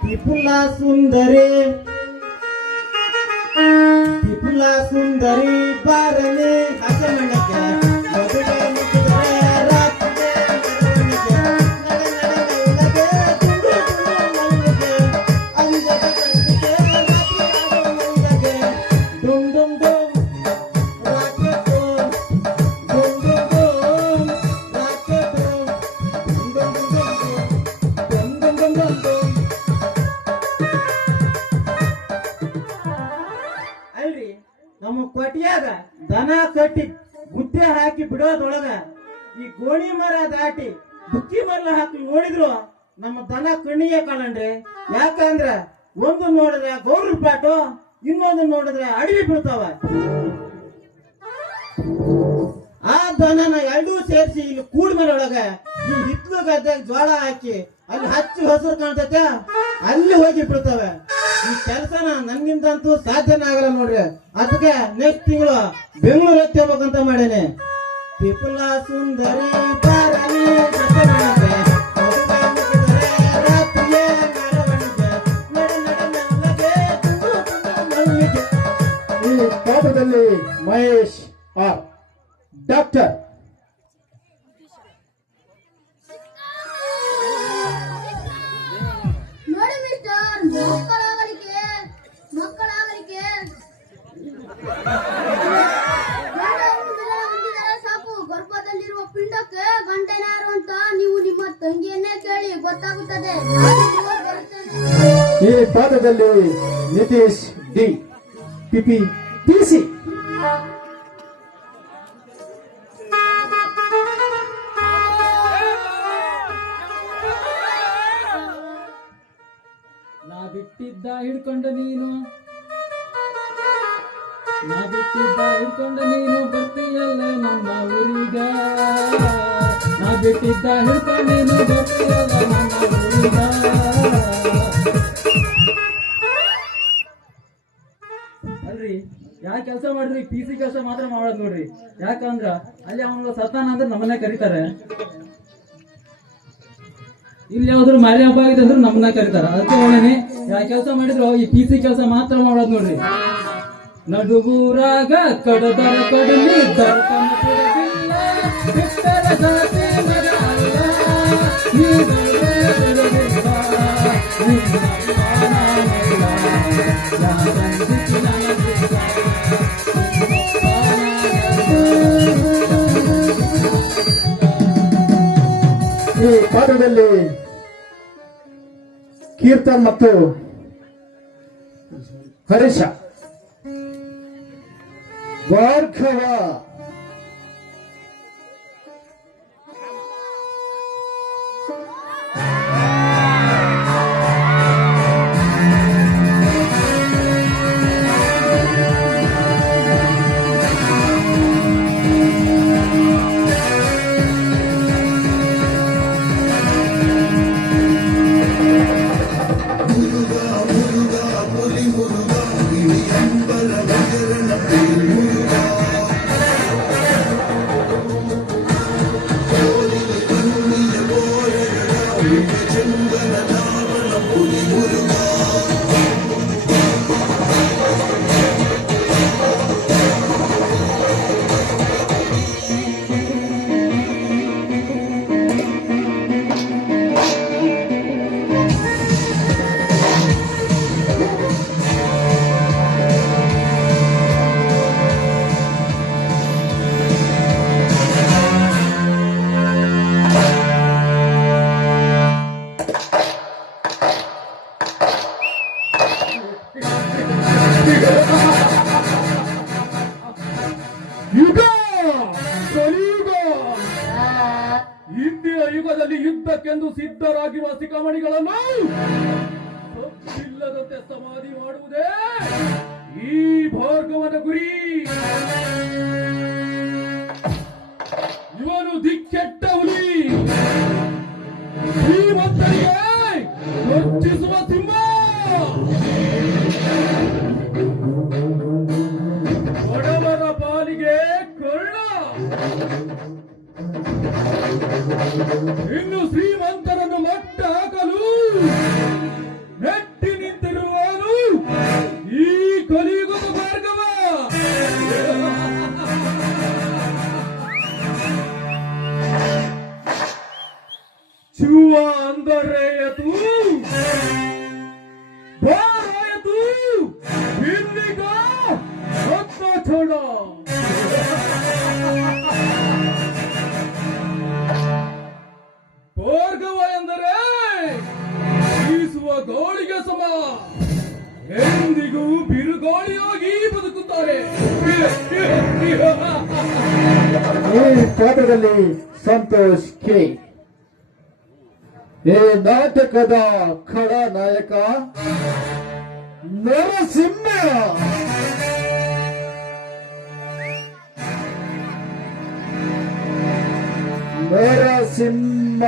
ತ್ರಿಪುಲ ಸುಂದರಿ ಬಾರನೆ ಹಸಮಣಕ್ಕೆ ಮದುವೆ ಮುಗಿದರೆ ರಾತ್ರಿಗೆ ಮೆರವಣಿಗೆ ನಡೆ ನಡೆ ಮೆಲ್ಲಗೆ ತುಂಡು ತುಂಡು ಮಲ್ಲಿಗೆ ಅಂಜದ ಕಣ್ಣಿಗೆ ರಾತ್ರಿಯಾದ ಮಲ್ಲಿಗೆ ಡುಮ್ ಡುಮ್ ಡುಮ್ ರಾಕೆಟ್ ಡುಮ್ ಡುಮ್ ಡುಮ್ ರಾಕೆಟ್ ಡುಮ್ ಡುಮ್ ಡುಮ್ ಡುಮ್ ಡುಮ್ ಡುಮ್ ಡುಮ್ ಡುಮ್. ಅಲ್ರಿ ನಮ್ಮ ಕೊಟ್ಟಿಯಾಗ ದನ ಕಟ್ಟಿ ಗುದ್ದೆ ಹಾಕಿ ಬಿಡೋದೊಳಗ ಈ ಗೋಣಿ ಮರ ದಾಟಿ ಬುಕ್ಕಿ ಮಲ್ಲ ಹಾಕಿ ನೋಡಿದ್ರು ನಮ್ಮ ದನ ಕಣ್ಣಿಗೆ ಕಾಣಂಡ್ರಿ. ಯಾಕಂದ್ರ ಒಂದು ನೋಡಿದ್ರೆ ಗೌರಿ ಪ್ಲಾಟು, ಇನ್ನೊಂದು ನೋಡಿದ್ರೆ ಅಡವಿ ಬೀಳ್ತಾವ. ಆ ದನನ ಎರಡೂ ಸೇರಿಸಿ ಇಲ್ಲಿ ಕೂಡ್ ಮೇಲೆ ಒಳಗ ಈ ಹಿತ್ಲು ಗದ್ದಾಗ ಜೋಳ ಹಾಕಿ ಅಲ್ಲಿ ಹಚ್ಚಿ ಹಸಿರು ಕಾಣ್ತೈತೆ, ಅಲ್ಲಿ ಹೋಗಿ ಬಿಡ್ತವೆ. ಈ ಕೆಲಸನ ನನ್ನಿಂದಂತೂ ಸಾಧ್ಯನೇ ಆಗಲ್ಲ ನೋಡ್ರಿ. ಅದಕ್ಕೆ ನೆಕ್ಸ್ಟ್ ತಿಂಗಳು ಬೆಂಗಳೂರು ಹತ್ತಿ ಹೋಗ್ಬೇಕಂತ ಮಾಡೇನೆ. ತ್ರಿಪುಲ ಸುಂದರಿ ಬಾರನೆ ಹಸಮಣಕ್ಕೆ ಮದುವೆ ಮುಗಿದರೆ ರಾತ್ರಿಯೇ ಮೆರವಣಿಗೆ ನಡೆ ನಡೆ ಮೆಲ್ಲಗೆ ತುಂಡು ತುಂಡು ಮಲ್ಲಿಗೆ. ಈ ಪಾಠದಲ್ಲಿ ಮಹೇಶ್ ಆರ್ ಡಾಕ್ಟರ್ ನೋಡಿ ಮಿಸ್ಟರ್, ಮಕ್ಕಳಾಗಲಿಕ್ಕೆ ಸಾಕು. ಗರ್ಭದಲ್ಲಿರುವ ಪಿಂಡಕ್ಕೆ ಗಂಟೆನಾರು ಅಂತ ನೀವು ನಿಮ್ಮ ತಂಗಿಯನ್ನೇ ಕೇಳಿ, ಗೊತ್ತಾಗುತ್ತದೆ. ಈ ಪಾಠದಲ್ಲಿ ನಿತೀಶ್ ಡಿ ಪಿಪಿ ಪಿಸಿ ನಾ ಬಿಟ್ಟಿದ್ದ ಹಿಡ್ಕೊಂಡ ನೀನು ಬರ್ತೀಯಲ್ಲ ನಮ್ಮ ಊರಿಗ. ನಾ ಬಿಟ್ಟಿದ್ದ ಹಿಡ್ಕೊಂಡ ನೀನು ಬರ್ತೀಯಲ್ಲ ನಮ್ಮ ಊರಿಗ. ಅಲ್ರಿ ಯಾ ಕೆಲಸ ಮಾಡಿದ್ರಿ PC ಕೆಲಸ ಮಾತ್ರ ಮಾಡೋದ್ ನೋಡ್ರಿ. ಯಾಕಂದ್ರ ಅಲ್ಲಿ ಅವನ ಸತ್ತಾನ ಅಂದ್ರೆ ನಮ್ಮನ್ನ ಕರೀತಾರೆ, ಇಲ್ಲಿ ಯಾವ್ದಾದ್ರು ಮಾರಿ ಹಬ್ಬ ಆಗಿದೆ ಅಂದ್ರೆ ನಮ್ಮನ್ನ ಕರೀತಾರ. ಅದಕ್ಕೆ ಒಳ್ಳೆನೆ ಯಾ ಕೆಲಸ ಮಾಡಿದ್ರು ಈ PC ಕೆಲಸ ಮಾತ್ರ ಮಾಡೋದ್ ನೋಡ್ರಿ. ನಡುಗೂರಾಗ ಕಡದರ ಕಡಲಿ ದರ್ಪಣ ಕೊಡದಿಲ್ಲ, ಬಿಟ್ಟರ ಜಾತಿ ಮರ ಅಲ್ಲ, ನೀ ಬೆಳೆದೇ ಬೆಳೆದಿಲ್ಲ, ನಿನ್ನ ಪಾನವಲ್ಲ, ಯಾರಂದಿಸಿ ನನಗಿಲ್ಲ. ಈ ಪಾಠದಲ್ಲಿ ಕೀರ್ತನ್ ಮತ್ತು ಹರೀಶ ಭಾರ್ಗವ ಯುಗ ಕಲಿಯುಗ. ಇಂದಿನ ಯುಗದಲ್ಲಿ ಯುದ್ಧಕ್ಕೆಂದು ಸಿದ್ಧರಾಗಿರುವ ಶಿಖಾಮಣಿಗಳನ್ನು ತಪ್ಪಿಲ್ಲದಂತೆ ಸಮಾಧಿ ಮಾಡುವುದೇ ಈ ಭಾರ್ಗವನ ಗುರಿ. ಇವನು ದಿಕ್ಕೆಟ್ಟ ಹುಲಿ, ಶ್ರೀಮಂತರಿಗೆ ಗರ್ಜಿಸುವ ಸಿಂಹ. ಬಡವರ ಪಾಲಿಗೆ ಕರ್ಣ. ಇನ್ನು ಶ್ರೀಮಂತರನ್ನು ಮಟ್ಟ ಹಾಕಲು ನೆಟ್ಟಿ ನಿಂತಿರುವನು ಈ ಕಲಿಯುಗದ ಭಾರ್ಗವ. ಚುವ ಅಂದರೆ ತೂ ಬಾರಾಯತು ಬಿಲ್ಲಿಗ ರತ್ನ ಛೋಡ. ಭಾರ್ಗವ ಎಂದರೆ ಬೀಸುವ ಗಾಳಿಗೆ ಸಮ, ಎಂದಿಗೂ ಬಿರುಗಾಳಿಯಾಗಿ ಬದುಕುತ್ತಾರೆ. ಈ ಪಾತ್ರದಲ್ಲಿ ಸಂತೋಷ್ ಕೆ. ಈ ನಾಟಕದ ಖಳನಾಯಕ ನರಸಿಂಹ. ನರಸಿಂಹ